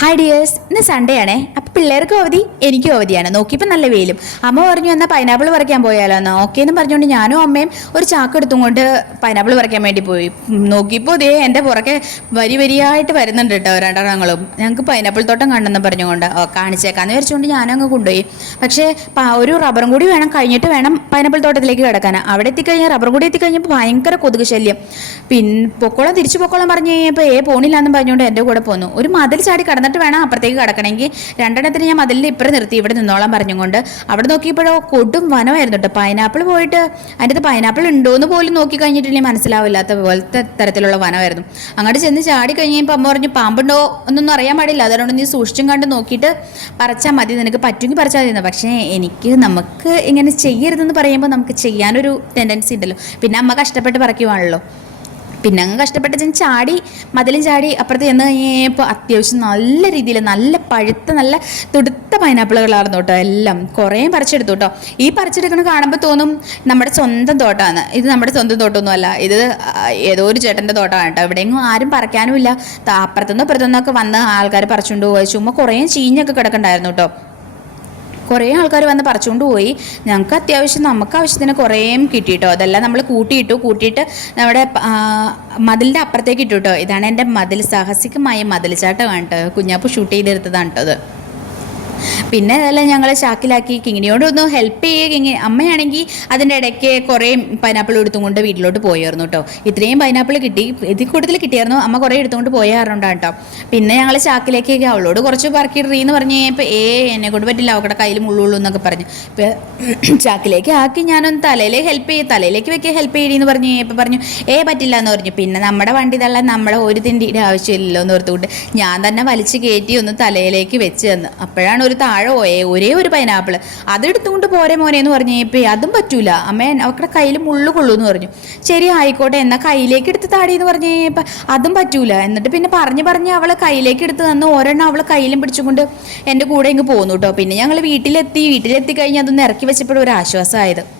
Hi dears ഇന്ന് Sunday ആണേ. അപ്പം പിള്ളേർക്ക് അവധി എനിക്കും അവധിയാണ്. നോക്കിയപ്പോൾ നല്ല വെയിലും. അമ്മ പറഞ്ഞു എന്നാൽ പൈനാപ്പിൾ പറിക്കാൻ പോയാലോ? എന്നാൽ ഓക്കെ എന്ന് പറഞ്ഞുകൊണ്ട് ഞാനും അമ്മയും ഒരു ചാക്ക് എടുത്തും കൊണ്ട് പൈനാപ്പിൾ പറിക്കാൻ വേണ്ടി പോയി. നോക്കിയപ്പോൾ ഇതേ എന്റെ പുറകെ വരി വരിയായിട്ട് വരുന്നുണ്ട് കേട്ടോ രണ്ടെണ്ണങ്ങളും. ഞങ്ങൾക്ക് പൈനാപ്പിൾ തോട്ടം കണ്ടെന്ന് പറഞ്ഞുകൊണ്ട് കാണിച്ചേക്കാന്ന് വിചാരിച്ചുകൊണ്ട് ഞാനും അങ്ങ് കൊണ്ടുപോയി. പക്ഷേ ഒരു റബ്ബറും കൂടി വേണം കഴിഞ്ഞിട്ട് വേണം പൈനാപ്പിൾ തോട്ടത്തിലേക്ക് കിടക്കാൻ. അവിടെ എത്തിക്കഴിഞ്ഞാൽ റബ്ബറും കൂടി എത്തിക്കഴിഞ്ഞപ്പോൾ ഭയങ്കര കൊതുക് ശല്യം. പിന്നെ പൊക്കോളം തിരിച്ചു പൊക്കോളം പറഞ്ഞു കഴിഞ്ഞപ്പോൾ ഏ പോണില്ലാന്ന് പറഞ്ഞുകൊണ്ട് എന്റെ കൂടെ പോന്നു. ഒരു മതിൽ ചാടി കടന്നിട്ട് വേണം അപ്പുറത്തേക്ക് കിടക്കണമെങ്കിൽ. രണ്ടെണ്ണത്തിന് ഞാൻ മതിലിൽ ഇപ്പുറം നിർത്തി ഇവിടെ നിന്നോളാൻ പറഞ്ഞുകൊണ്ട്. അവിടെ നോക്കിയപ്പോഴോ കൊടും വനമായിരുന്നു കേട്ടോ പൈനാപ്പിൾ പോയിട്ട് അതിന്റെ പൈനാപ്പിൾ ഉണ്ടോ എന്ന് പോലും നോക്കി കഴിഞ്ഞിട്ടില്ലെങ്കിൽ മനസ്സിലാവില്ലാത്ത പോലത്തെ തരത്തിലുള്ള വനമായിരുന്നു. അങ്ങോട്ട് ചെന്ന് ചാടി കഴിഞ്ഞപ്പോൾ അമ്മ പറഞ്ഞു പാമ്പുണ്ടോ എന്നൊന്നും അറിയാൻ പാടില്ല. അതുകൊണ്ട് നീ സൂക്ഷിച്ചും കണ്ട് നോക്കിയിട്ട് പറിച്ചാൽ മതി. നിനക്ക് പറ്റുമെങ്കിൽ പറിച്ചാൽ മതി പക്ഷേ എനിക്ക് നമുക്ക് ഇങ്ങനെ ചെയ്യരുതെന്ന് പറയുമ്പോൾ നമുക്ക് ചെയ്യാനൊരു ടെൻഡൻസി ഉണ്ടല്ലോ. പിന്നെ അമ്മ കഷ്ടപ്പെട്ട് പറിക്കുവാണല്ലോ. പിന്നെ അങ്ങ് കഷ്ടപ്പെട്ട് ഞാൻ ചാടി മതിലും ചാടി അപ്പുറത്ത് ചെന്ന് കഴിഞ്ഞപ്പോൾ അത്യാവശ്യം നല്ല രീതിയിൽ നല്ല പഴുത്ത നല്ല തുടുത്ത പൈനാപ്പിളുകളായിരുന്നു കേട്ടോ എല്ലാം. കുറേ പറിച്ചെടുത്തു കേട്ടോ. ഈ പറിച്ചെടുക്കണ കാണുമ്പോൾ തോന്നും നമ്മുടെ സ്വന്തം തോട്ടമാണ് ഇത് നമ്മുടെ സ്വന്തം തോട്ടമൊന്നും അല്ല ഇത് ഏതോ ഒരു ചേട്ടന്റെ തോട്ടമാണ് കേട്ടോ. എവിടെയെങ്കിലും ആരും പറിക്കാനും ഇല്ല അപ്പുറത്തുനിന്നും അപ്പുറത്തുനിന്ന് ഇപ്പുറത്തുനിന്നൊക്കെ വന്ന് ആൾക്കാർ പറിച്ചുകൊണ്ട് പോയി. ചുമ്മാ കുറേ ചീഞ്ഞൊക്കെ കിടക്കണ്ടായിരുന്നു കേട്ടോ. കുറേ ആൾക്കാർ വന്ന് പറിച്ചുകൊണ്ട് പോയി. ഞങ്ങൾക്ക് അത്യാവശ്യം നമുക്ക് ആവശ്യത്തിന് കുറേയും കിട്ടി കേട്ടോ അതെല്ലാം നമ്മൾ കൂട്ടിയിട്ടു. കൂട്ടിയിട്ട് നമ്മുടെ മതിലിന്റെ അപ്പുറത്തേക്ക് ഇട്ടു കേട്ടോ ഇതാണ് എന്റെ മതിൽ സാഹസികമായ മതിൽ ചാട്ടമാണ് കേട്ടോ കുഞ്ഞാപ്പ് ഷൂട്ട് ചെയ്തെടുത്തതാണ് കേട്ടോ അത്. പിന്നെ അതെല്ലാം ഞങ്ങൾ ചാക്കിലാക്കി കിങ്ങിനിയോട് ഒന്ന് ഹെൽപ്പ് ചെയ്യുക കിങ്ങി അമ്മയാണെങ്കിൽ അതിന്റെ ഇടയ്ക്ക് കുറേ പൈനാപ്പിൾ എടുത്തുകൊണ്ട് വീട്ടിലോട്ട് പോയായിരുന്നു കേട്ടോ ഇത്രയും പൈനാപ്പിൾ കിട്ടി. ഇതിൽ കൂടുതൽ കിട്ടിയായിരുന്നു. അമ്മ കുറേ എടുത്തുകൊണ്ട് പോയാറുണ്ടാണ് കേട്ടോ പിന്നെ ഞങ്ങൾ ചാക്കിലേക്ക് അവളോട് കുറച്ച് പറക്കിയിടീ എന്ന് പറഞ്ഞു കഴിഞ്ഞപ്പോൾ ഏ എന്നെ കൊണ്ട് പറ്റില്ല. അവക്കടെ കയ്യിൽ മുള്ളുള്ളൂ എന്നൊക്കെ പറഞ്ഞു. ഇപ്പം ചാക്കിലേക്ക് ആക്കി. ഞാനൊന്ന് തലയിലേക്ക് ഹെൽപ്പ് ചെയ്യും. തലയിലേക്ക് വെക്കുക ഹെൽപ്പ് ചെയ്യണമെന്ന് പറഞ്ഞു കഴിഞ്ഞപ്പോൾ പറഞ്ഞു ഏ പറ്റില്ല എന്ന് പറഞ്ഞു. പിന്നെ നമ്മുടെ വണ്ടി തള്ളാൻ നമ്മളെ ഒരു തിന്റെ ആവശ്യമില്ലല്ലോ എന്ന് ഓർത്തുകൊണ്ട് ഞാൻ തന്നെ വലിച്ചു കയറ്റി ഒന്ന് തലയിലേക്ക് വെച്ച് തന്നു. അപ്പോഴാണ് ഒരു താഴെ പോയേ ഒരേ ഒരു പൈനാപ്പിൾ അതെടുത്തുകൊണ്ട് പോരെ മോനെ എന്ന് പറഞ്ഞു ഏപ്പേ അതും പറ്റൂല. അമ്മ അവരുടെ കയ്യിൽ മുള്ളു കൊള്ളൂ എന്ന് പറഞ്ഞു. ശരി ആയിക്കോട്ടെ എന്നാൽ കയ്യിലേക്ക് എടുത്ത് താടി എന്ന് പറഞ്ഞു കഴിഞ്ഞപ്പോൾ അതും പറ്റൂല. എന്നിട്ട് പിന്നെ പറഞ്ഞ് പറഞ്ഞ് അവൾ കയ്യിലേക്ക് എടുത്ത് തന്ന് ഒരെണ്ണം അവൾ കയ്യിലും പിടിച്ചുകൊണ്ട് എന്റെ കൂടെ ഇങ്ങ് പോന്നു കേട്ടോ. പിന്നെ ഞങ്ങൾ വീട്ടിലെത്തി വീട്ടിലെത്തി കഴിഞ്ഞ് അതൊന്ന് ഇറക്കി വെച്ചപ്പോഴും ഒരു ആശ്വാസമായത്.